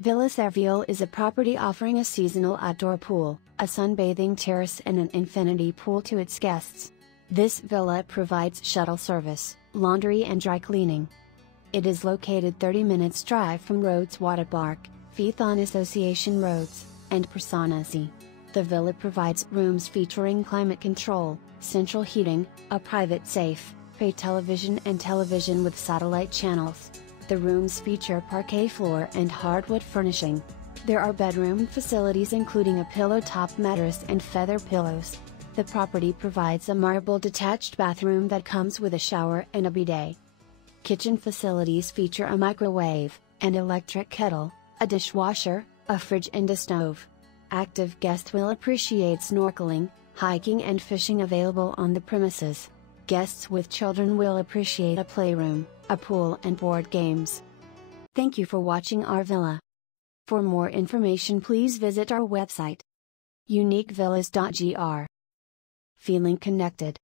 Villa Sevil is a property offering a seasonal outdoor pool, a sunbathing terrace and an infinity pool to its guests. This villa provides shuttle service, laundry and dry cleaning. It is located 30 minutes drive from Rhodes Waterpark, Faethon Association Roads, and Prasonisi. The villa provides rooms featuring climate control, central heating, a private safe, pay television and television with satellite channels. The rooms feature parquet floor and hardwood furnishing. There are bedroom facilities including a pillow-top mattress and feather pillows. The property provides a marble detached bathroom that comes with a shower and a bidet. Kitchen facilities feature a microwave, an electric kettle, a dishwasher, a fridge and a stove. Active guests will appreciate snorkeling, hiking and fishing available on the premises. Guests with children will appreciate a playroom, a pool and board games. Thank you for watching our villa. For more information please visit our website uniquevillas.gr. Feeling connected.